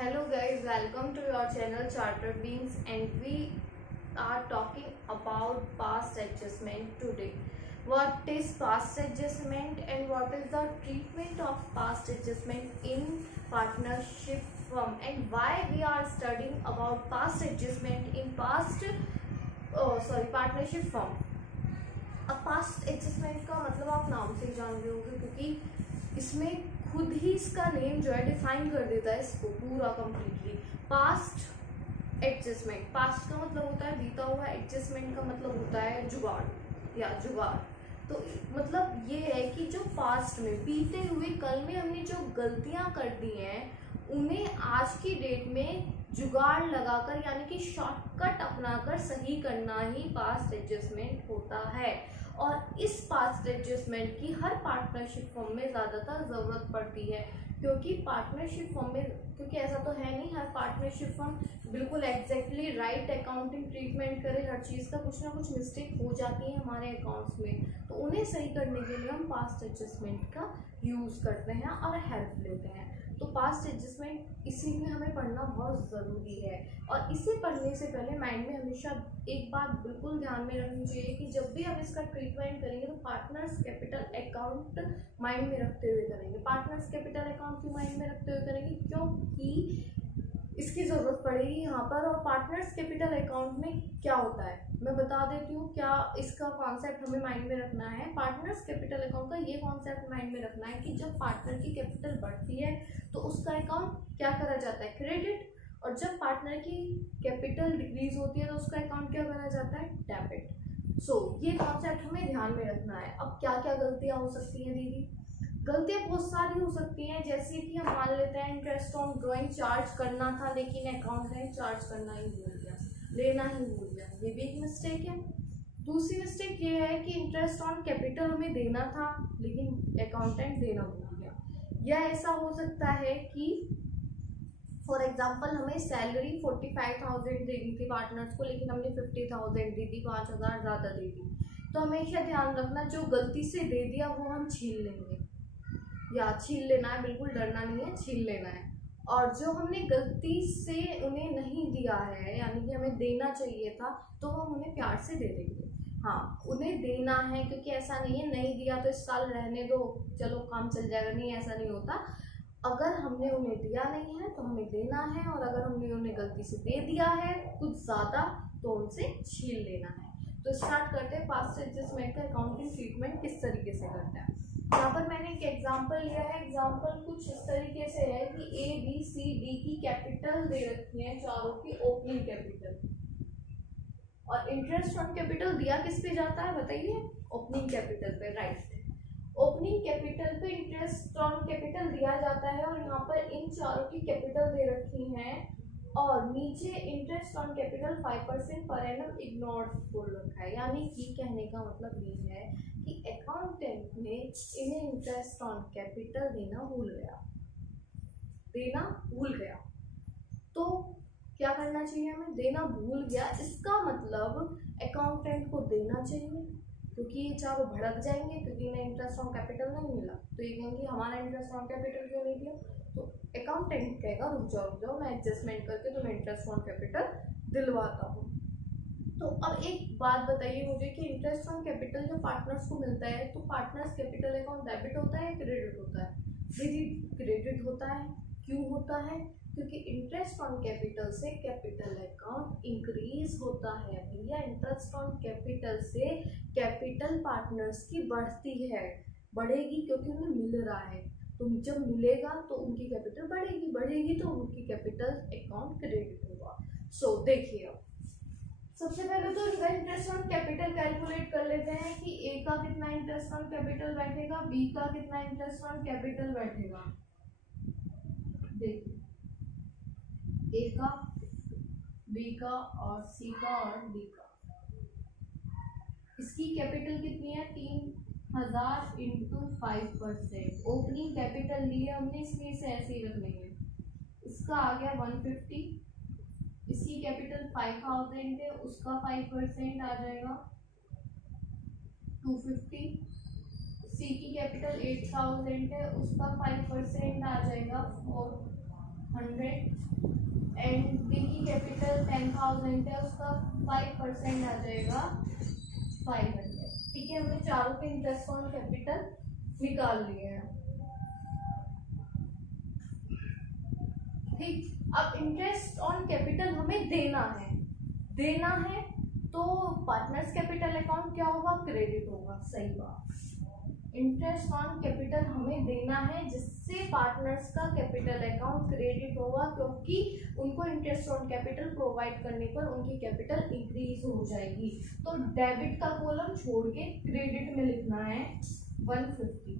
Hello guys, welcome to your channel Chartered Beings, and we are talking about past adjustment today. What is past adjustment and what is the treatment of past adjustment in partnership firm, and why we are studying about past adjustment in partnership firm. अब past adjustment का मतलब आप नाम से ही जान रहे होंगे, क्योंकि इसमें खुद ही इसका नेम जो है डिफाइन कर देता है इसको पूरा कंप्लीटली। पास्ट एडजस्टमेंट, पास्ट का मतलब होता है बीता हुआ, एडजस्टमेंट का मतलब होता है जुगाड़ या जुगाड़। तो मतलब ये है कि जो पास्ट में बीते हुए कल में हमने जो गलतियां कर दी हैं उन्हें आज की डेट में जुगाड़ लगाकर यानी कि शॉर्टकट अपनाकर सही करना ही पास्ट एडजस्टमेंट होता है। और इस पास्ट एडजस्टमेंट की हर पार्टनरशिप फर्म में ज़्यादातर ज़रूरत पड़ती है, क्योंकि पार्टनरशिप फर्म में, क्योंकि ऐसा तो है नहीं हर पार्टनरशिप फर्म बिल्कुल एग्जैक्टली राइट अकाउंटिंग ट्रीटमेंट करे। हर चीज़ का कुछ ना कुछ मिस्टेक हो जाती है हमारे अकाउंट्स में, तो उन्हें सही करने के लिए हम पास्ट एडजस्टमेंट का यूज़ करते हैं और हेल्प लेते हैं। तो पास्ट एडजस्टमेंट इसीलिए हमें पढ़ना बहुत ज़रूरी है। और इसे पढ़ने से पहले माइंड में हमेशा एक बात बिल्कुल ध्यान में रखनी चाहिए कि जब भी हम इसका ट्रीटमेंट करेंगे तो पार्टनर्स कैपिटल अकाउंट माइंड में रखते हुए करेंगे। पार्टनर्स कैपिटल अकाउंट क्यों माइंड में रखते हुए करेंगे? क्योंकि इसकी ज़रूरत पड़ेगी यहाँ पर। और पार्टनर्स कैपिटल अकाउंट में क्या होता है मैं बता देती हूँ, क्या इसका कॉन्सेप्ट हमें माइंड में रखना है। पार्टनर्स कैपिटल अकाउंट का ये कॉन्सेप्ट माइंड में रखना है कि जब पार्टनर की कैपिटल बढ़ती है तो उसका अकाउंट क्या करा जाता है? क्रेडिट। और जब पार्टनर की कैपिटल डिक्रीज होती है तो उसका अकाउंट क्या करा जाता है? डेबिट। ये कॉन्सेप्ट हमें ध्यान में रखना है। अब क्या क्या गलतियाँ हो सकती हैं दीदी? गलतियाँ बहुत सारी हो सकती हैं, जैसे कि हम मान लेते हैं इंटरेस्ट ऑन ड्रॉइंग चार्ज करना था लेकिन अकाउंट में चार्ज करना ही भूल गया, लेना ही भूल गया, ये भी एक मिस्टेक है। दूसरी मिस्टेक ये है कि इंटरेस्ट ऑन कैपिटल हमें देना था लेकिन अकाउंटेंट देना भूल गया। या ऐसा हो सकता है कि फॉर एग्जाम्पल हमें सैलरी 45,000 देनी थी पार्टनर्स को, लेकिन हमने 50,000 दी थी, 5,000 ज़्यादा दी थी। तो हमेशा ध्यान रखना जो गलती से दे दिया वो हम छीन लेंगे, या छीन लेना है, बिल्कुल डरना नहीं है, छीन लेना है। और जो हमने गलती से उन्हें नहीं दिया है यानी कि हमें देना चाहिए था तो हम उन्हें प्यार से दे देंगे। हाँ, उन्हें देना है, क्योंकि ऐसा नहीं है नहीं दिया तो इस साल रहने दो चलो काम चल जाएगा, नहीं ऐसा नहीं होता। अगर हमने उन्हें दिया नहीं है तो हमें देना है, और अगर हमने उन्हें गलती से दे दिया है कुछ ज़्यादा तो उनसे छीन लेना है। तो स्टार्ट करते हैं पास्ट एडजस्टमेंट का अकाउंटिंग ट्रीटमेंट किस तरीके से करता है। यहाँ पर मैंने एक एग्जांपल लिया है। एग्जांपल कुछ इस तरीके से है कि ए बी सी डी की कैपिटल दे रखी है, चारों की ओपनिंग कैपिटल, और इंटरेस्ट ऑन कैपिटल दिया किस पे जाता है बताइए? ओपनिंग कैपिटल पे, राइट। ओपनिंग कैपिटल पे इंटरेस्ट ऑन कैपिटल दिया जाता है, और यहाँ पर इन चारों की कैपिटल दे रखी है, और नीचे interest on capital 5% per annum ignored बोल रखा है। यानी कि कहने का मतलब ये है कि अकाउंटेंट ने इन्हें इंटरेस्ट ऑन कैपिटल देना भूल गया। तो क्या करना चाहिए हमें? देना भूल गया, इसका मतलब अकाउंटेंट को देना चाहिए, क्योंकि ये चारों भड़क जाएंगे क्योंकि इन्हें इंटरेस्ट ऑन कैपिटल नहीं मिला। तो ये कहेंगे हमारा इंटरेस्ट ऑन कैपिटल क्यों नहीं दिया? तो अकाउंटेंट कहेगा रुक जाओ मैं एडजस्टमेंट करके तुम्हें इंटरेस्ट ऑन कैपिटल दिलवाता हूँ। तो अब एक बात बताइए मुझे कि इंटरेस्ट ऑन कैपिटल जो पार्टनर्स को मिलता है तो पार्टनर्स कैपिटल अकाउंट डेबिट होता है या क्रेडिट होता है? दीदी क्रेडिट होता है। क्यों होता है? क्योंकि इंटरेस्ट ऑन कैपिटल से कैपिटल अकाउंट इंक्रीज होता है भैया। इंटरेस्ट ऑन कैपिटल से कैपिटल पार्टनर्स की बढ़ेगी क्योंकि उन्हें मिल रहा है। तो जब मिलेगा तो उनकी कैपिटल बढ़ेगी तो उनकी कैपिटल अकाउंट क्रेडिट होगा। देखिए अब सबसे पहले तो इनका इंटरेस्ट ऑन कैपिटल कैलकुलेट कर लेते हैं कि ए का कितना इंटरेस्ट ऑन कैपिटल बैठेगा, बी का कितना इंटरेस्ट ऑन कैपिटल बैठेगा। देखिए ए का, बी का और सी का और डी का, इसकी कैपिटल कितनी है? 3,000 इंटू 5%। ओपनिंग कैपिटल लिए हमने, इसमें से ऐसे ही रख लेंगे। इसका आ गया 150, इसकी कैपिटल 5,000 है, उसका 5% आ जाएगा 250। सी की कैपिटल 8,000 है, उसका 5% आ जाएगा 4 100 एंड बी की कैपिटल 10,000 है, उसका 5% आ जाएगा 500। ठीक है, हमने चारों के इंटरेस्ट ऑन कैपिटल निकाल लिए हैं। ठीक, अब इंटरेस्ट ऑन कैपिटल हमें देना है तो पार्टनर्स कैपिटल अकाउंट क्या होगा, क्रेडिट होगा। सही बात, इंटरेस्ट ऑन कैपिटल हमें देना है जिससे पार्टनर्स का कैपिटल अकाउंट क्रेडिट होगा, क्योंकि उनको इंटरेस्ट ऑन कैपिटल प्रोवाइड करने पर उनकी कैपिटल इंक्रीज हो जाएगी। तो डेबिट का कॉलम छोड़ के क्रेडिट में लिखना है 150,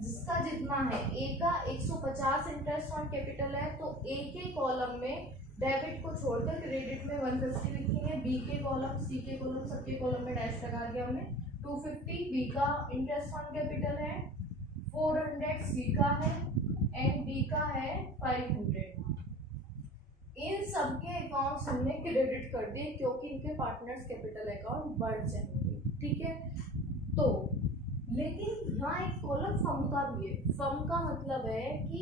जिसका जितना है ए का 150 इंटरेस्ट ऑन कैपिटल है, तो ए के कॉलम में डेबिट को छोड़कर क्रेडिट में 150 लिखेंगे। बी के कॉलम, सी के कॉलम, सबके कॉलम में डैश लगा दिया हमने 250। बी का इंटरेस्ट ऑन कैपिटल है 400, सी का है एंड डी का है 500। इन सबके अकाउंट्स हमने क्रेडिट कर दिए क्योंकि इनके पार्टनर्स कैपिटल अकाउंट बढ़ जाएंगे। ठीक है, तो लेकिन यहाँ एक कॉलम फर्म का भी है। फर्म का मतलब है कि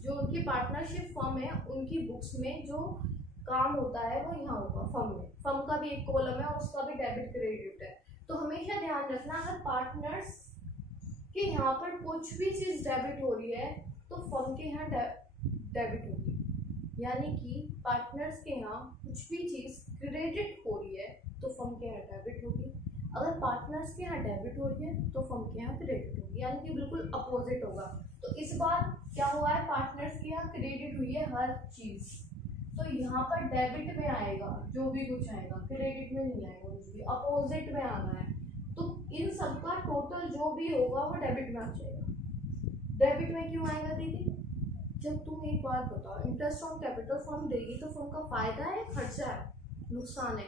जो उनकी पार्टनरशिप फर्म है उनकी बुक्स में जो काम होता है वो यहाँ होगा फर्म में। फर्म का भी एक कॉलम है और उसका भी डेबिट क्रेडिट है। तो हमेशा ध्यान रखना, अगर पार्टनर्स के यहाँ पर कुछ भी चीज डेबिट हो रही है तो फर्म के यहाँ डेबिट होगी, यानी कि पार्टनर्स के यहाँ कुछ भी चीज क्रेडिट हो रही है तो फर्म के यहाँ डेबिट होगी। अगर पार्टनर्स के यहाँ डेबिट हो रही है तो फर्म के यहाँ क्रेडिट होगी, यानी कि बिल्कुल अपोजिट होगा। तो इस बार क्या हुआ है, पार्टनर्स के यहाँ क्रेडिट हुई है हर चीज, तो यहाँ पर डेबिट में आएगा जो भी कुछ आएगा, क्रेडिट में नहीं आएगा कुछ भी, अपोजिट में आना है। तो इन सबका टोटल जो भी होगा वो डेबिट में आ जाएगा। डेबिट में क्यों आएगा दीदी? जब तुम एक बात बताओ, इंटरेस्ट ऑन कैपिटल फर्म देगी तो फर्म का फायदा है, खर्चा है, नुकसान है?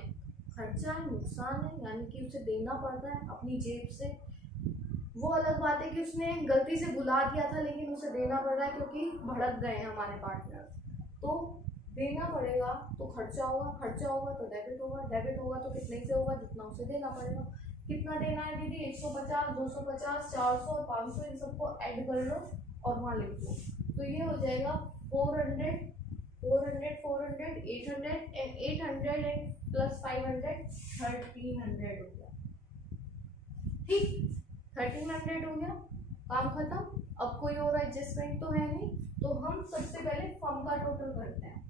खर्चा है, नुकसान है, यानी कि उसे देना पड़ता है अपनी जेब से। वो अलग बात है कि उसने गलती से बुला दिया था लेकिन उसे देना पड़ रहा है क्योंकि भड़क गए हैं हमारे पार्टनर, तो देना पड़ेगा। तो खर्चा होगा तो डेबिट होगा तो कितने से होगा, जितना उसे देना पड़ेगा। कितना देना है दीदी? 150, 250, 400 और 500, इन सबको ऐड कर लो और वहाँ लिख दो। तो ये हो जाएगा 400, 800 एंड प्लस 500 1300 हो गया। ठीक, 1300 हो गया, काम खत्म। अब कोई और एडजस्टमेंट तो है नहीं, तो हम सबसे पहले फर्म का टोटल करते हैं।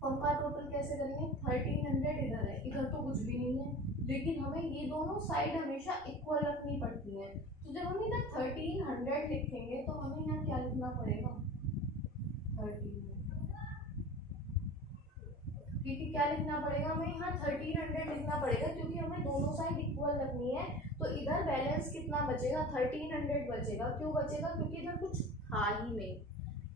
फर्म का टोटल कैसे करेंगे? 1300 इधर है, इधर तो कुछ भी नहीं है, लेकिन हमें ये दोनों साइड हमेशा इक्वल रखनी पड़ती है। तो जब हम इधर 1300 लिखेंगे तो हमें यहाँ क्या लिखना पड़ेगा? 1300। ठीक है, क्या लिखना पड़ेगा? हमें यहाँ 1300 लिखना पड़ेगा क्योंकि हमें दोनों साइड इक्वल रखनी है। तो इधर बैलेंस कितना बचेगा? 1300 बचेगा। क्यों बचेगा? क्योंकि इधर कुछ था ही नहीं।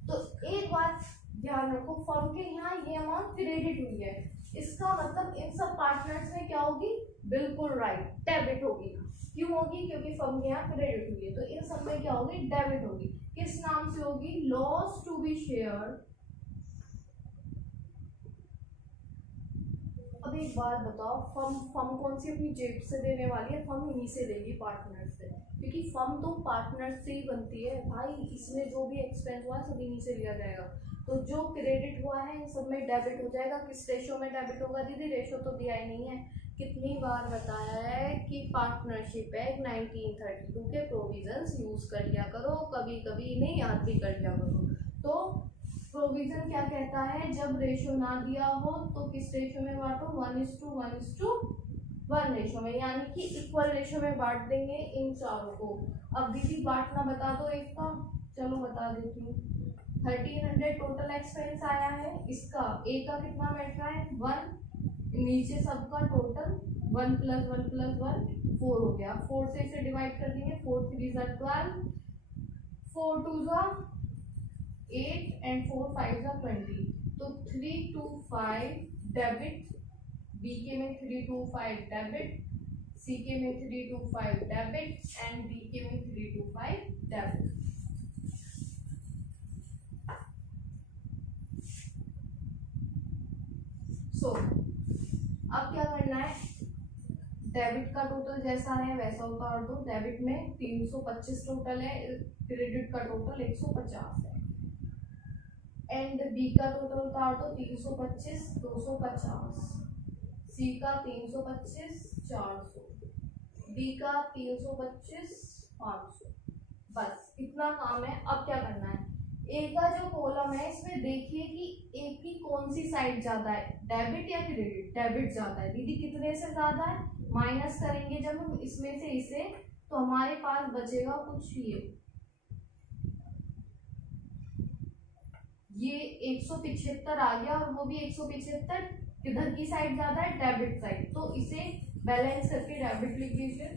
तो एक बात ध्यान रखो, फर्म के यहाँ ये अमाउंट क्रेडिट हुई है, इसका मतलब इन सब पार्टनर्स में क्या होगी? बिल्कुल राइट, डेबिट होगी। क्यों होगी? क्योंकि फर्म के यहाँ क्रेडिट हुई है, तो इन सब में क्या होगी? डेबिट होगी। किस नाम से होगी? Loss to be share. अब एक बात बताओ, फर्म कौन सी अपनी जेब से देने वाली है? फर्म इन्हीं से लेगी, पार्टनर से, क्योंकि फर्म तो पार्टनर से ही बनती है भाई। इसमें जो भी एक्सपेंस हुआ है सब इन्हीं से लिया जाएगा। तो जो क्रेडिट हुआ है इन सब में डेबिट हो जाएगा। किस रेशो में डेबिट होगा दीदी? रेशो तो दिया ही नहीं है। कितनी बार बताया है कि पार्टनरशिप एक्ट 1932 के प्रोविजंस यूज कर लिया करो, कभी कभी इन्हें याद भी कर लिया करो। तो प्रोविजन क्या कहता है? जब रेशो ना दिया हो तो किस रेशो में बांटो? 1:1 रेशो में, यानी कि इक्वल रेशो में बांट देंगे इन चारों को। अब दीदी बांटना बता दो एक का, चलो बता देती हूँ। 1300 टोटल एक्सपेंस आया है, इसका ए का कितना बैठ रहा है? 1, नीचे सबका टोटल 1 + 1 + 1 4 हो गया। 4 से इसे डिवाइड कर देंगे, 4 3 = 12, 4 2 = 8 एंड 4 5 = 20। तो 325 डेबिट, बी के में 325 डेबिट, सी के में 325 डेबिट एंड डी के में 325 डेबिट। सो अब क्या करना है? डेबिट का टोटल जैसा है वैसा उतार दो। डेबिट में 325 टोटल है, क्रेडिट का टोटल 150 है। एंड बी का टोटल उतार दो, 325 250, सी का 325 400, डी का 325 500। बस इतना काम है। अब क्या करना है, ए का जो कॉलम है इसमें देखिए कि ए की कौन सी साइड ज्यादा है, डेबिट या क्रेडिट। डेबिट ज्यादा है दीदी, कितने से ज्यादा है, माइनस करेंगे जब हम इसमें से इसे, तो हमारे पास बचेगा कुछ ये 175 आ गया, और वो भी 175 किधर की साइड ज्यादा है, डेबिट साइड। तो इसे बैलेंस करके डेबिट लिख दीजिए।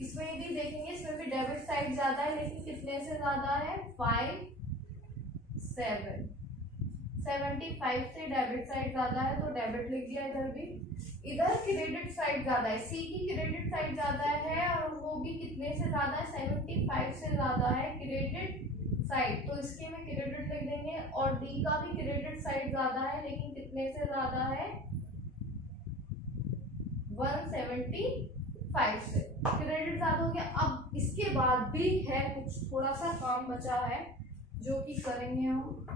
इसमें भी देखेंगे, इसमें भी डेबिट साइड ज्यादा है, लेकिन कितने से ज्यादा है, 75 से डेबिट साइड ज्यादा है, तो डेबिट लिख दिया। इधर भी, इधर क्रेडिट साइड ज्यादा है, सी की क्रेडिट साइड ज्यादा है, और वो भी कितने से ज्यादा है, 75 से ज्यादा है क्रेडिट साइड, तो इसके में क्रेडिट लिख देंगे। और डी का भी क्रेडिट साइड ज्यादा है, लेकिन कितने से ज्यादा है, 175 से क्रेडिट ज्यादा हो गया। अब इसके बाद भी है कुछ थोड़ा सा काम बचा है जो कि करेंगे हम।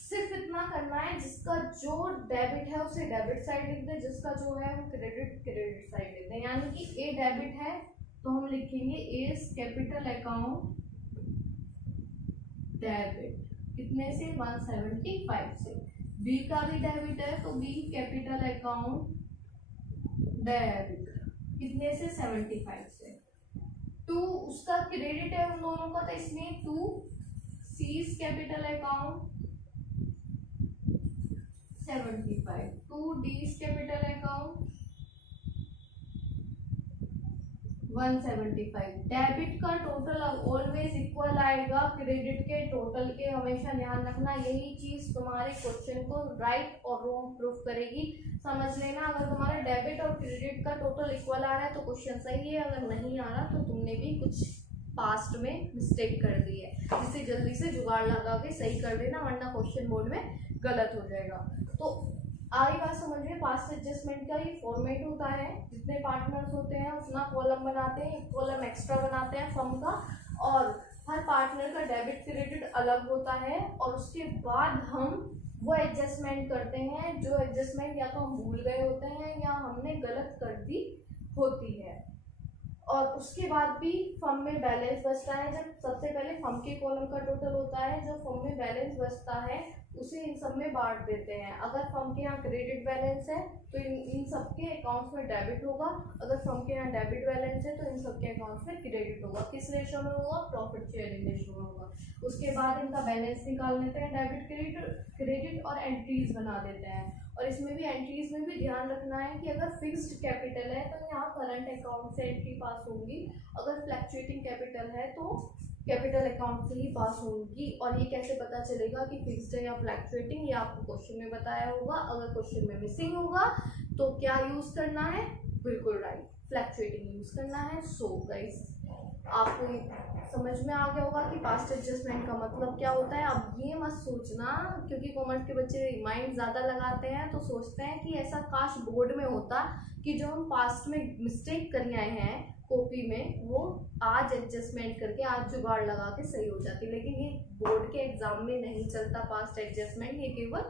सिर्फ इतना करना है, जिसका जो डेबिट है उसे डेबिट साइड लिख दे, जिसका जो है वो क्रेडिट साइड लिख दे। यानी कि ए डेबिट है तो हम लिखेंगे एस कैपिटल अकाउंट डेबिट, कितने से, 175 से। बी का भी डेबिट है तो बी कैपिटल अकाउंट डेबिट, कितने से, 75 से। टू उसका क्रेडिट है उन दोनों का, तो इसमें to C's capital account 75, to D's capital account 175। Debit का टोटल ऑलवेज इक्वल आएगा क्रेडिट के टोटल के, हमेशा ध्यान रखना। यही चीज तुम्हारे क्वेश्चन को राइट और रॉन्ग प्रूफ करेगी, समझ लेना। अगर तुम्हारा डेबिट और क्रेडिट का टोटल इक्वल आ रहा है तो क्वेश्चन सही है, अगर नहीं आ रहा तो तुमने भी कुछ पास्ट में मिस्टेक कर दी है, जिसे जल्दी से जुगाड़ लगा के सही कर देना, वरना क्वेश्चन बोर्ड में गलत हो जाएगा। तो आई बात समझ में, पास्ट एडजस्टमेंट का ये फॉर्मेट होता है, जितने पार्टनर्स होते हैं उतना कॉलम बनाते हैं, एक कॉलम एक्स्ट्रा बनाते हैं फर्म का, और हर पार्टनर का डेबिट क्रेडिट अलग होता है, और उसके बाद हम वो एडजस्टमेंट करते हैं जो एडजस्टमेंट या तो हम भूल गए होते हैं या हमने गलत कर दी होती है। और उसके बाद भी फर्म में बैलेंस बचता है, जब सबसे पहले फर्म के कॉलम का टोटल होता है, जो फर्म में बैलेंस बचता है उसे इन सब में बांट देते हैं। अगर फर्म के यहाँ क्रेडिट बैलेंस है तो इन सबके अकाउंट्स में डेबिट होगा, अगर फर्म के यहाँ डेबिट बैलेंस है तो इन सबके अकाउंट्स में क्रेडिट होगा। किस रेशो में होगा, प्रॉफिट शेयरिंग रेशो में होगा। उसके बाद इनका बैलेंस निकाल लेते हैं, डेबिट क्रेडिट और एंट्रीज बना देते हैं। और इसमें भी एंट्रीज में भी ध्यान रखना है कि अगर फिक्स्ड कैपिटल है तो यहाँ करंट अकाउंट से एंट्री पास होगी, अगर फ्लैक्चुएटिंग कैपिटल है तो कैपिटल अकाउंट से ही पास होगी। और ये कैसे पता चलेगा कि फिक्स्ड है या फ्लैक्चुएटिंग, ये आपको क्वेश्चन में बताया होगा। अगर क्वेश्चन में मिसिंग होगा तो क्या यूज करना है, बिल्कुल राइट, फ्लैक्चुएटिंग यूज करना है। सो गाइस आपको समझ में आ गया होगा कि पास्ट एडजस्टमेंट का मतलब क्या होता है। अब ये मत सोचना, क्योंकि कॉमर्स के बच्चे माइंड ज़्यादा लगाते हैं तो सोचते हैं कि ऐसा काश बोर्ड में होता कि जो हम पास्ट में मिस्टेक कर आए हैं कॉपी में वो आज एडजस्टमेंट करके आज जुगाड़ लगा के सही हो जाती, लेकिन ये बोर्ड के एग्जाम में नहीं चलता पास्ट एडजस्टमेंट, ये केवल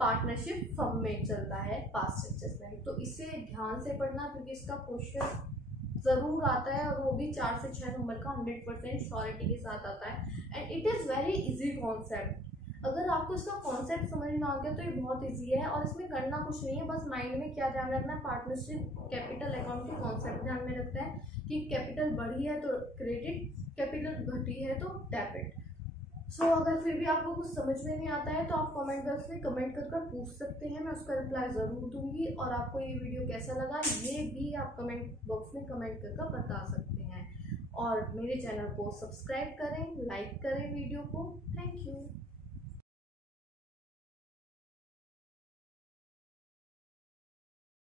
पार्टनरशिप फर्म में चलता है पास्ट एडजस्टमेंट। तो इसे ध्यान से पढ़ना, क्योंकि इसका क्वेश्चन जरूर आता है, और वो भी 4 से 6 नंबर का 100% श्योरिटी के साथ आता है। And it is very easy concept. अगर आपको इसका कॉन्सेप्ट समझ में आ गया तो ये बहुत इजी है, और इसमें करना कुछ नहीं है, बस माइंड में क्या ध्यान रखना है, पार्टनरशिप कैपिटल अकाउंट के कॉन्सेप्ट ध्यान में रखते हैं कि कैपिटल बढ़ी है तो क्रेडिट, कैपिटल घटी है तो डेबिट। सो अगर फिर भी आपको कुछ समझ में नहीं आता है तो आप कमेंट बॉक्स में कमेंट कर पूछ सकते हैं, मैं उसका रिप्लाई ज़रूर दूंगी। और आपको ये वीडियो कैसा लगा ये भी आप कमेंट बॉक्स में कमेंट कर बता सकते हैं। और मेरे चैनल को सब्सक्राइब करें, लाइक करें वीडियो को। Thank you.